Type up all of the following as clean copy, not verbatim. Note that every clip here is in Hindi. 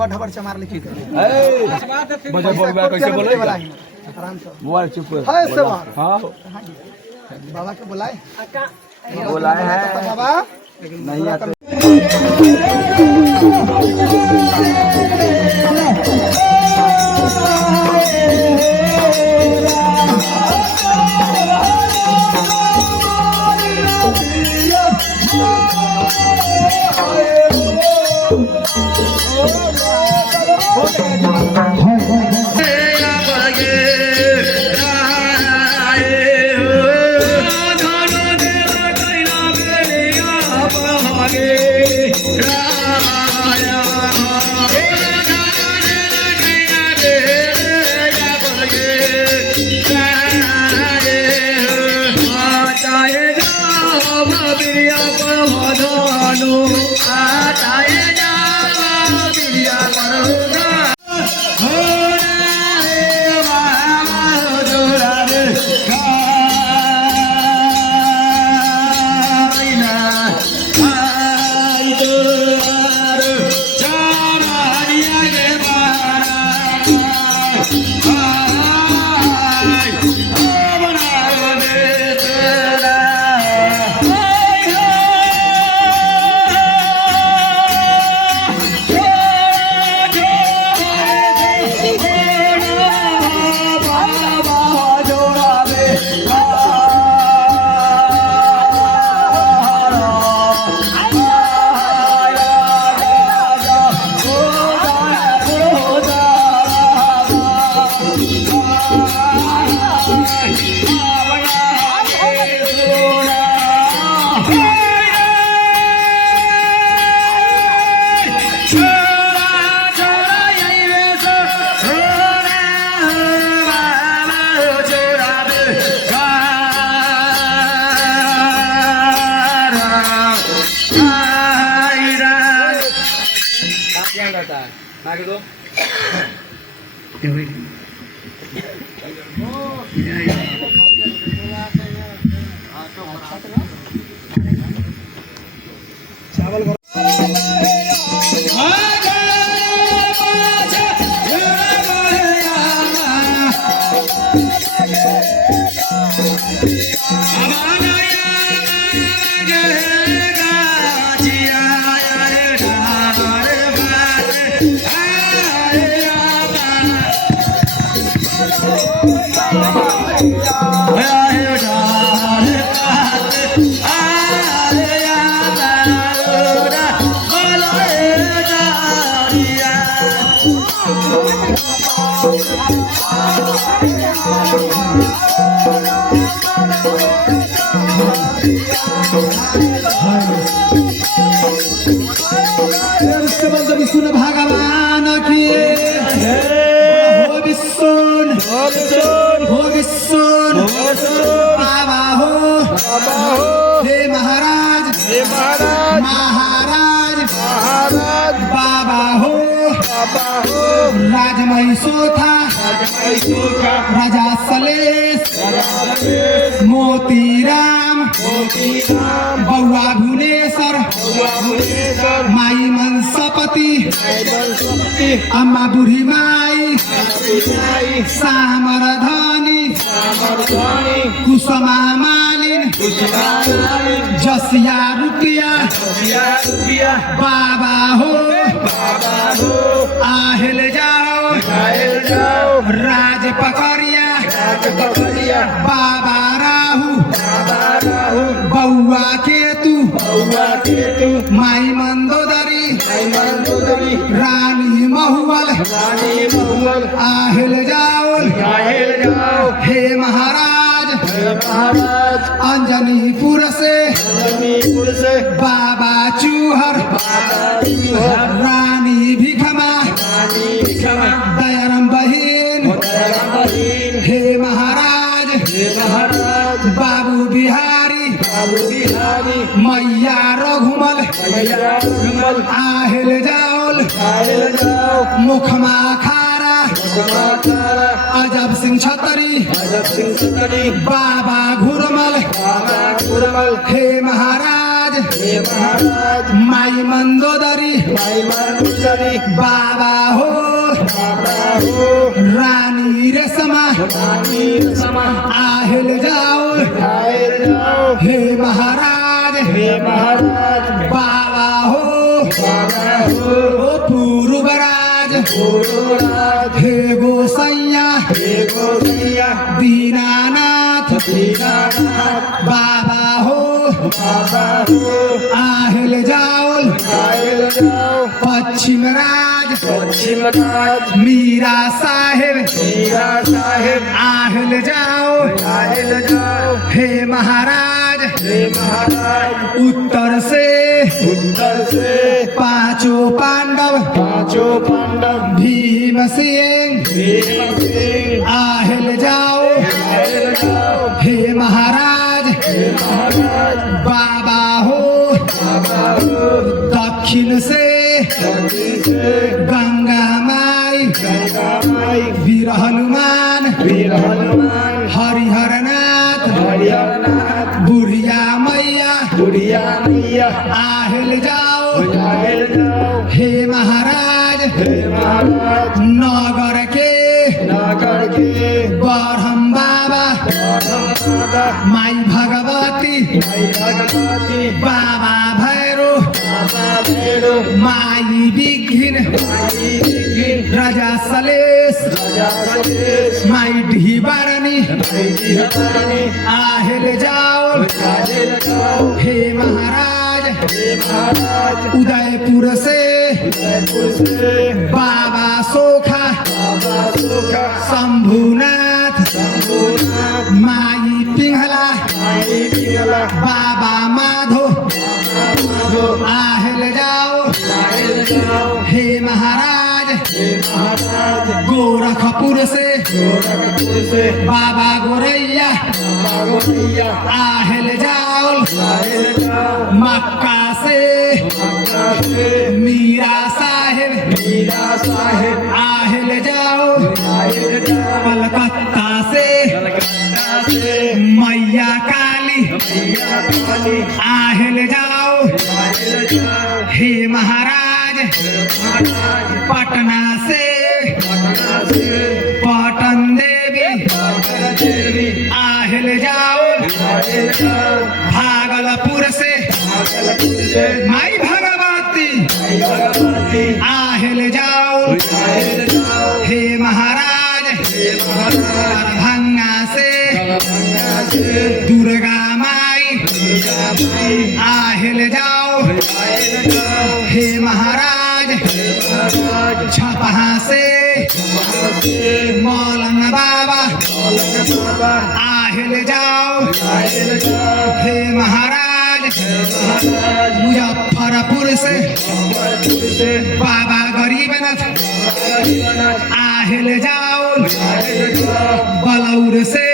ढबर ढबर से मार लिखी बजा बोल बा कैसे बोले आराम से मोबाइल चुप कर है सवाल हां बाबा के बुलाए बुलाए हैं बाबा नहीं आते विष्णु भगवान की हो विष्णु बाबा हो हे महाराज महाराज बाबा हो राजमही सोथा राजा सलेश मोतीराम बउआ भुवनेश्वर माई मनसपति अम्मा बुढ़ी माई सामरधनी कुसुमा मालिन जसिया रुपिया बाबा हो आहल जाओ राज पकड़िया बाबा राहु बउआ केतु माई मंदोदरी रानी महुअल आहल जाओ हे महाराज अंजनीपुर से बाबा चूहर रानी भिखमा दयाराम बहिन हे महाराज बाबू बिहारी मैया रघुमल आहल जाओल मुखमा खारा अजब सिंह छतरी बाबा घुरमल हे महाराज माई मंदोदरी सुंदरी बाबा हो रानी रेशमा समा आहेल जाओ हे महाराज महाराज बाबा हो ओ पूर्वराज हे गोसैया दीनानाथ बाबा हो आहेल जाओ पश्चिम राज मीरा साहेब आहेल जाओ हे महाराज उत्तर से पांचों पांडव भीमसेन आहेल जाओ हे महाराज बाबा हो दक्षिण से गंगा माई वीर हनुमान हरिहर नाथ बुढ़िया मैया आहेल जाओ हे महाराज नगर के बरहम बाबा माई भगवती बाबा भैरो माई बिघिन राजा सलेश माई ढीबरनी आहेल जाओ हे महाराज उदयपुर से बाबा सोखा शंभुनाथ माई पिंगला बाबा माधो आहेल जाओ हे महाराज गोरखपुर से बाबा गोरैया आहेल जाओ मक्का से मीरा साहेब आहेल जाओ कलकत्ता से मैया काली आहेल जाओ हे महाराज पटना से पटन देवी आहेल जाओ भागलपुर से माई भगवती आहेल जाओ हे महाराज दरभंगा से दुर्गा माई आहेल जाओ हे महाराज छपहा से मौलंग बाबा आहेल जाओ हे महाराज मुजफ्फरपुर से बाबा गरीबनाथ आहेल जाओ बलौर से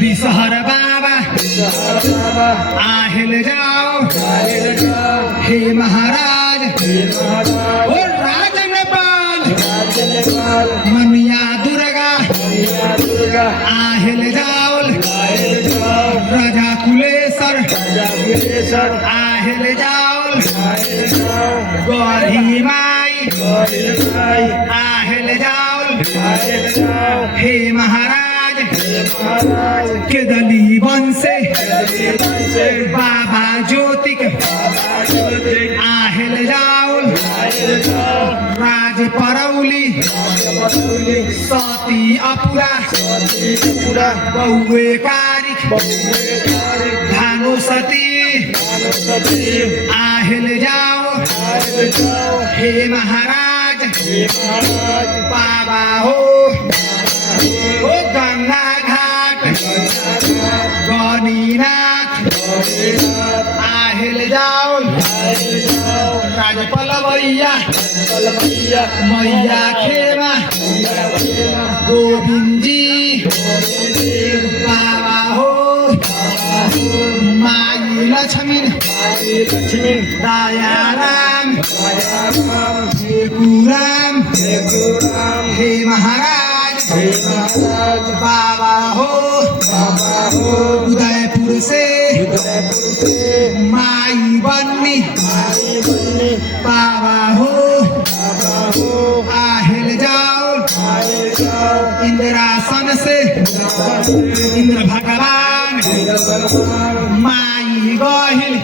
बिसहर बाबा आहेल जाओ हे महाराज ओ राजनेपाल मनिया दुर्गा आहेल जाओ राजा कुलेश्वर आहेल जाओ गौरी माई आहेल जाओ हे महाराज केदली वंशे बाबा ज्योतिक आहेल जाओ राज परौली सती अपुरा बहुए कारिक भानु सती आहेल जाओ हे महाराज बाबा हो ओ गंगा घाट गणिनाथ आहेल जाओ राजपलवैया मैया खेमा गोविंद जी बाबा हो माई लक्ष्मी दयाराम हेकुराम हे महाराज बाबा हो उदयपुर से माई बन्नी बाबा हो इंद्र भगवान माई गहिल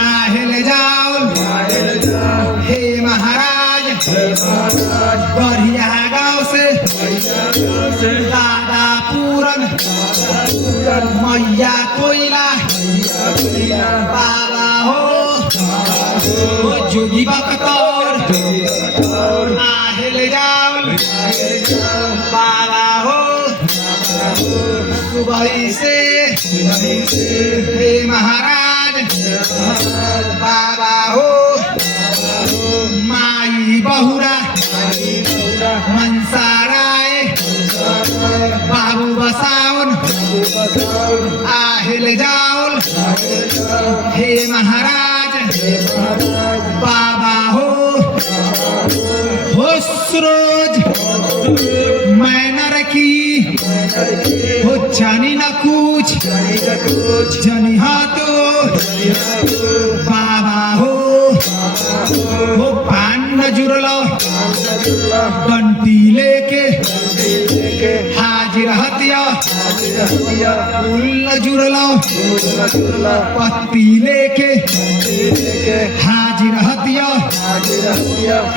आहेल जाओ हे महाराज गढ़िया गांव से दादा पूरन मैया कोयला बाबा हो जोगी बकतौर आहेल जाओ बाबा हो सुबह से हे महाराज बाबा हो माई बहुरा मनसाराय बाबू बसाउन आहेल जाउल हे महाराज बाबा हो सरोज मैनर की हो जानी न कुछ जानी तो बाबा हो पान न जुड़लो डंटी लेके हाजिर हतिया फूल न जुड़लो पत्ती लेके हाजिर हतिया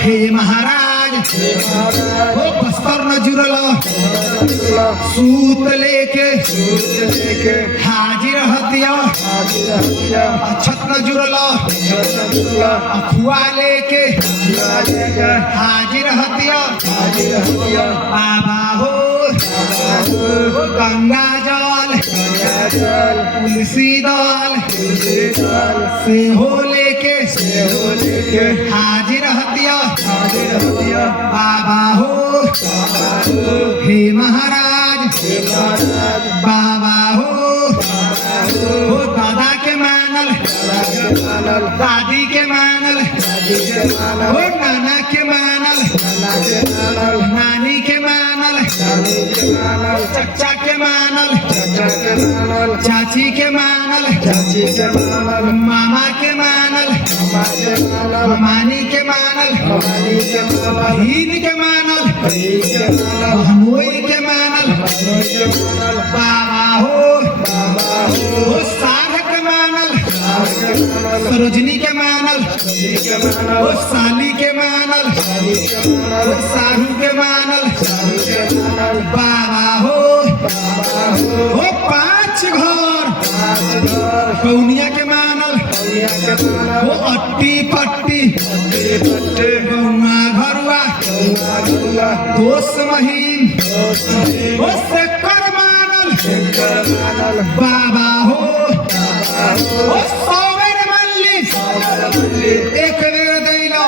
हे महाराज हो बस्तर न जुड़लो सूत लेके हाजिर हतिया छत न जुड़लो अखुआ लेके हाजिर हतिया बाबा हो गंगा जल तुलसी दल से हो लेके हाजिर हतिया बाबा हो हे महाराज बाबा हो दादा के मानल दादी के मानल हो नाना के मानल नानी के मानल चचा के मानल चाची के मानल मामा के मानल मानी के मानल बहन के मानल बहनोई के मानल बाबा हो साध के मानल सरोजनी के मानल वो साली के मानल वो साहू के मानल बाबा हो पांच घर कौनिया के मानल वो अट्टी पट्टी गौआ घरुआ दोस्त महीन वो शेखर मानल बाबा हो सौवेर मल्ली एक बेर दैलो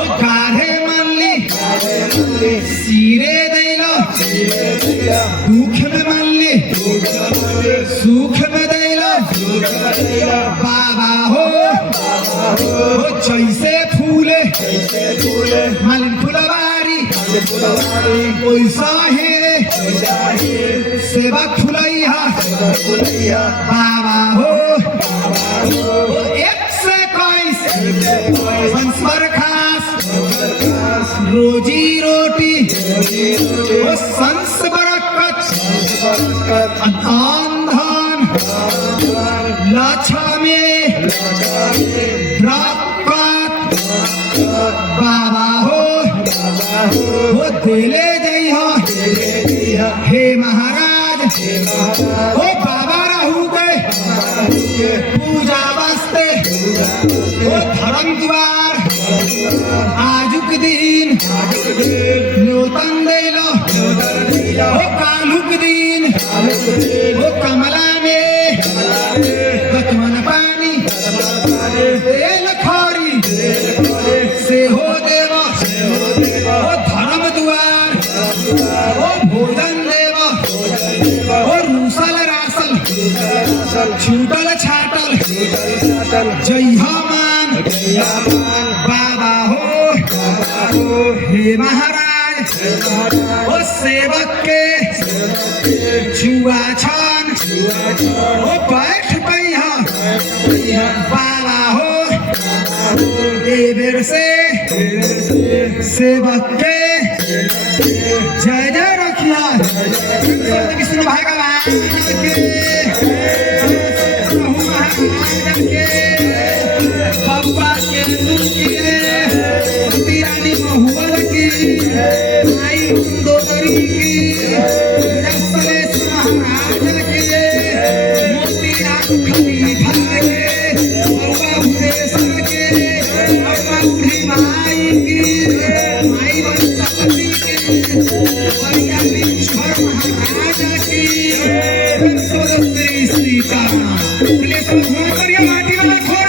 ओ गाढ़े मल्ली सीरे दैलो दुख में मल्ली सुख में दैलो बाबा हो जैसे फूले मालिन फुलवारी ओइसा हे सेवा फुलैया बाबा हो 121 संस्कार खास रोजी रोटी वो संस बरकत धन धन लक्ष्मी बरकत बाबा हो दिले दई हो हे महाराज ओ बाबा रहू गए पूजा वास्ते ओ धर्म द्वार आजुक दिन नूतन दिलो ओ कालुक दिन ओ कमला में कतमन पानी तेल खारी से हो देवा ओ धर्म द्वार ओ भोजन देवा ओ रूसल रासल छूटल छाटल जय हमान बाबा हो हे महाराज ओ सेवक के छुआ छान ओ बैठ पैहा बाबा हो ए बेर से सेवक के जय जय रखिया विष्णु भगवान के बाबा के तिरानी महुआ की आई कुंदोदरी की जसवेश महाराज के मोतीराम खलीफा के बाबा भुवनेश्वर के बाबा बुढ़ी माई की माई बनसती के बलिया बिच्छर महाराज की सोदरी सीता इसलिए सब घोड़ करिए माटी वाला घोड़ा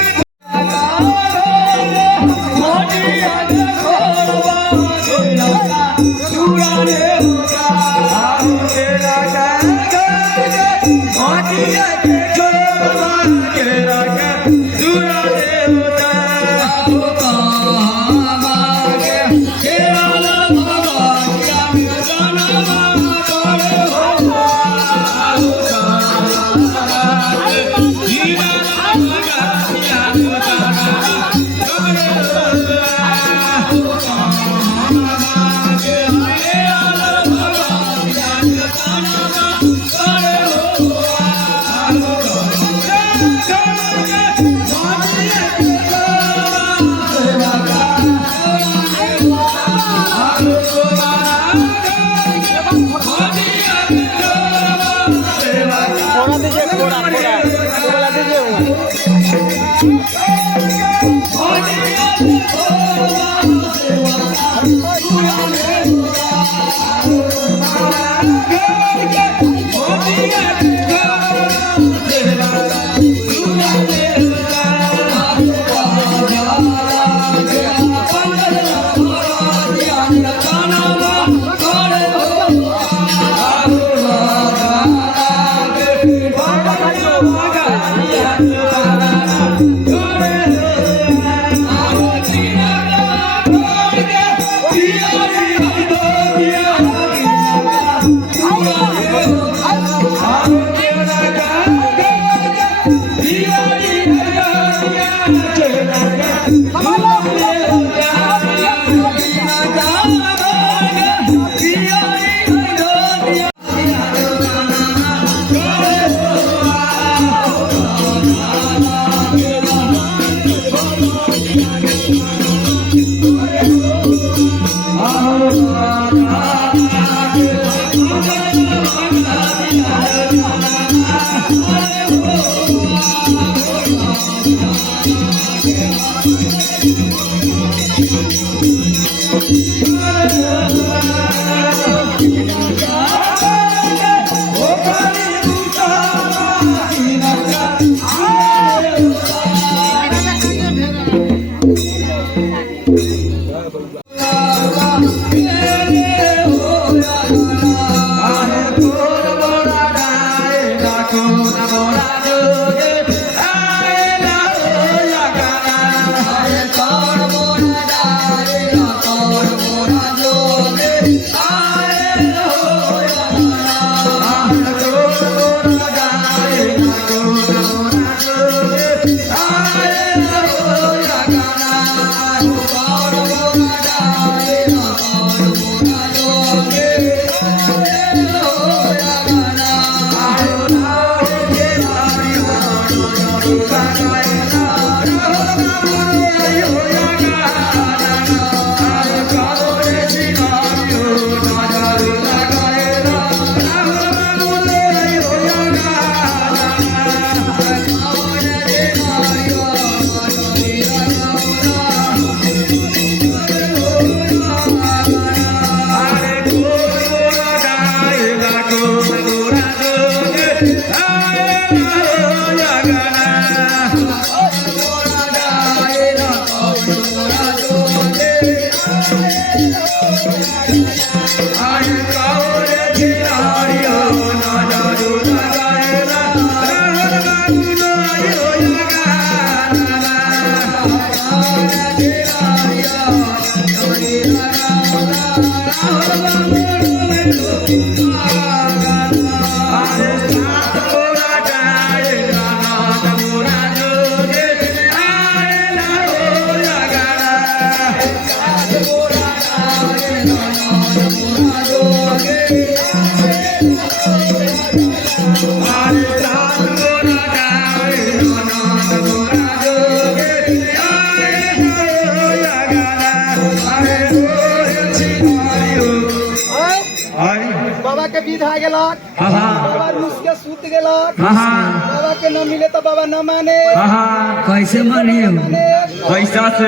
Thank you. बाबा के विधा गेलक हाँ हाँ बाबा रूस के सूत गेलक हाँ हाँ बाबा के न मिले तो बाबा न माने हाँ हाँ कैसे मानिए पैसा से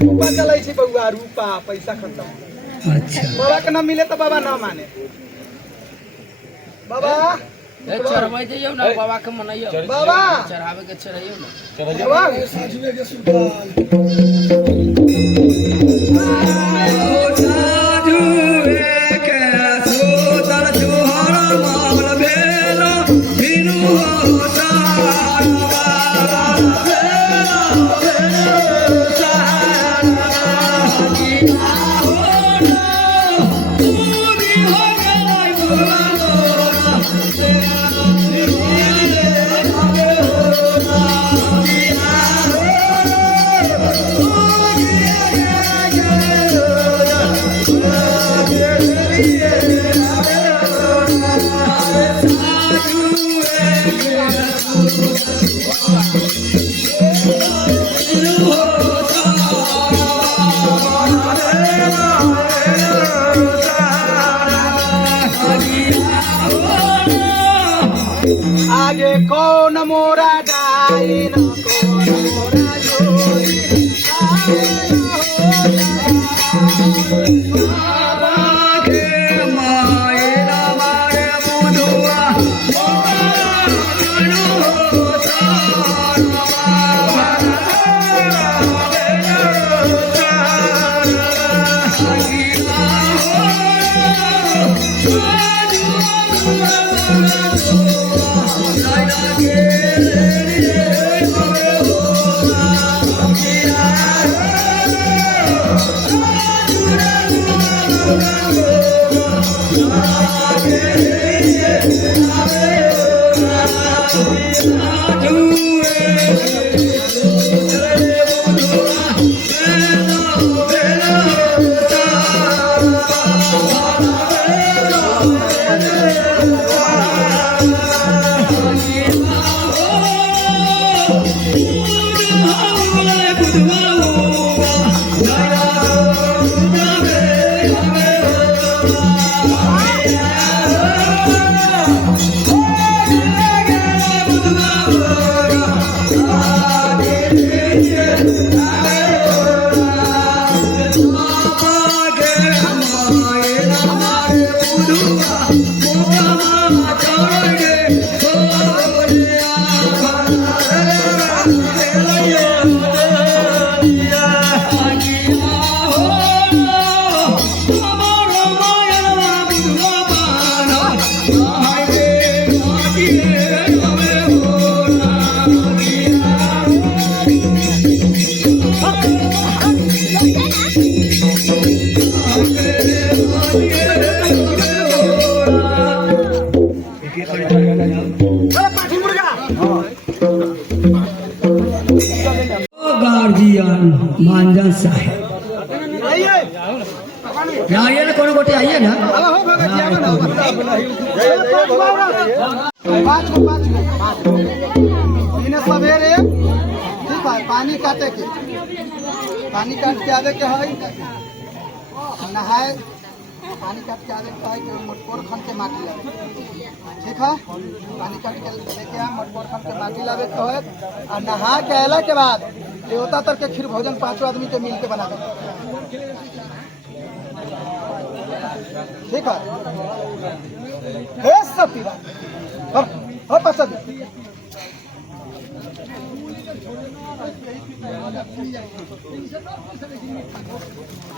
रूपा चलै छी बउआ रूपा पैसा खत्म अच्छा बाबा के न मिले तो बाबा न माने बाबा चढ़बै जइयौ ना बाबा के मनैयौ बाबा चढ़ावे के चढ़ैयौ ना बाबा आगे कौन मोरा जाई न कौन मोरा जोई बाबा के मायना मारे बुधुआ गार्जियन मांजन साहेब आइए ना कोनो गोटे आइए ना सवेरे ठीक है पानी काटे के पानी काट के आवे के है नहाए पानी काट के आवे के है कि मटकोर खन के माटी लावे ठीक है पानी काट के लेके आ मटकोर खन के माटी लावे के है और नहा के आला के बाद देवता तर के खीर भोजन 5 आदमी के मिल के बनावे ठीक है हे सब पीवा और पसंद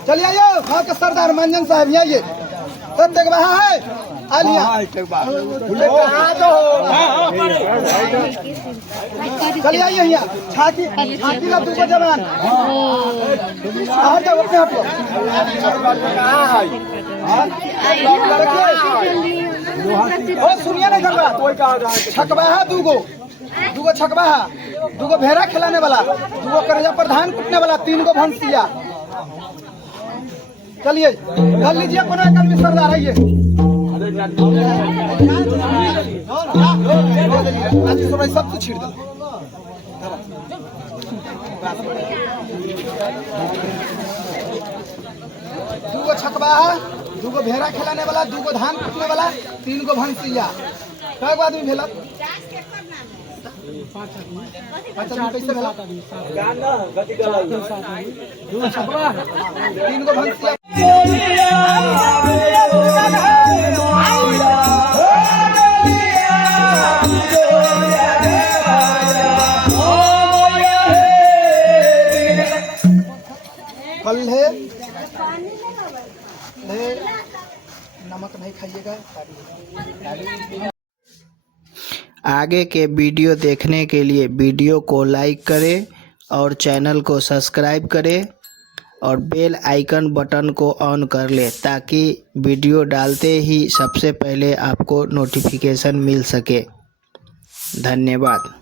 चलिए आइए गाँव के सरदार मंजन साहब यहाँ आइए सब जगह है आलिया चलिए आइए यहाँ छाती छाती ला दूसरा जवान जाओ अपने आप सुनिए ना घर छकवाहा दूगो छकवाहा दूगो भेड़ा खिलाने वाला दूगो करेजा प्रधान कुटने वाला 3 गो भंसिया चलिए कर लीजिए कोनो एक आदमी सरदार आइए सब कुछ छीड़ दो दूगो छकवाहा, दूगो भेड़ा खिलाने वाला, दूगो धान कुटने वाला, 3 गो भंसिया। कई गो आदमी भेलक? 5 आदमी कैसे भेलक? 3 गो भंसिया। कल्हे नमक नहीं खाइएगा। आगे के वीडियो देखने के लिए वीडियो को लाइक करें और चैनल को सब्सक्राइब करें और बेल आइकन बटन को ऑन कर लें ताकि वीडियो डालते ही सबसे पहले आपको नोटिफिकेशन मिल सके। धन्यवाद।